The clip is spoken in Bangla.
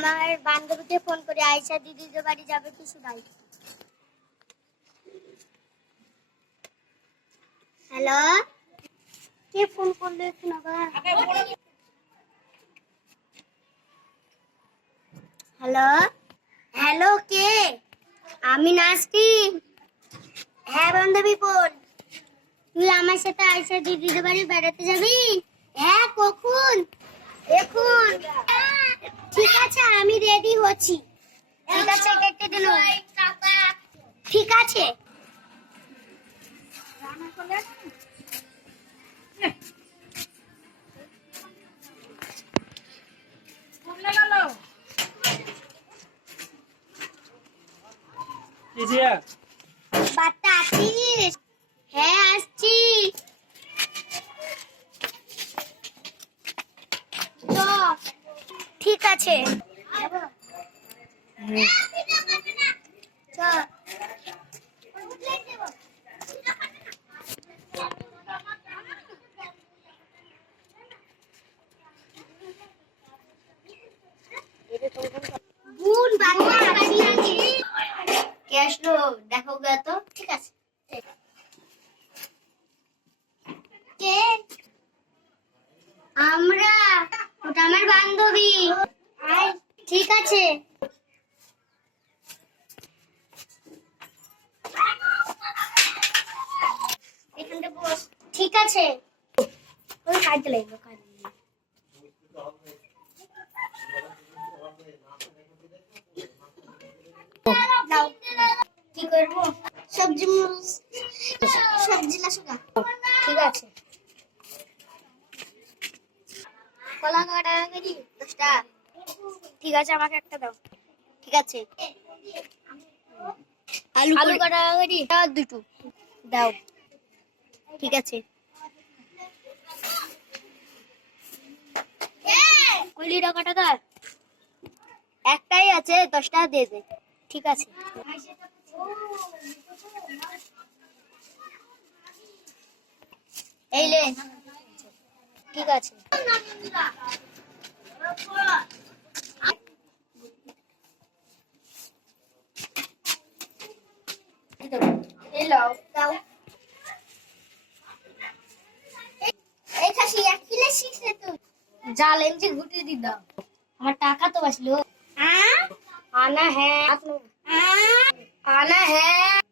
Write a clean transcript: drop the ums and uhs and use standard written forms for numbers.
আমার বান্ধবীকে ফোন করে আয়শা দিদির বাড়ি যাবে কি শুধাই। হ্যালো, কে ফোন করলে এখন আবার? হ্যালো হ্যালো, কে? আমি নাসরিন। হ্যাঁ বান্ধবী বল। তুই আমার সাথে আয়শা দিদির বাড়ি বেড়াতে যাবি? হ্যাঁ কখন? এখন? ঠিক আছে আমি রেডি হচ্ছি। ঠিক আছে কেটে দিন। ঠিক আছে। বাচ্চা আসিস? হ্যাঁ আসছি। তো ঠিক আছে। গুড বাচ্চা কে আসলো দেখো গে তো। ঠিক আছে। কে? আমরা। ওটা আমার বান্ধবী। ঠিক আছে। এখানটা বস। ঠিক আছে। ওই কাটতে লাগবে দাও। কি করবো? সবজি সবজি লাসুকা। ঠিক আছে। কলা কাটা কেজি 10টা। ঠিক আছে আমাকে একটা দাও। ঠিক আছে। আলু কাটা কেজি দুটো দাও। ঠিক আছে। কুড়ি টাকাটা কার? একটাই আছে 10টা দিয়ে দে। ঠিক আছে। এই লে। ঠিক আছে। দাও। এই খাসি 1 কিলো শিখলে তুই। জাল এমজি ঘুটিয়ে দি দাও। আমার টাকা তো বাঁচলো। আনা है। आना है।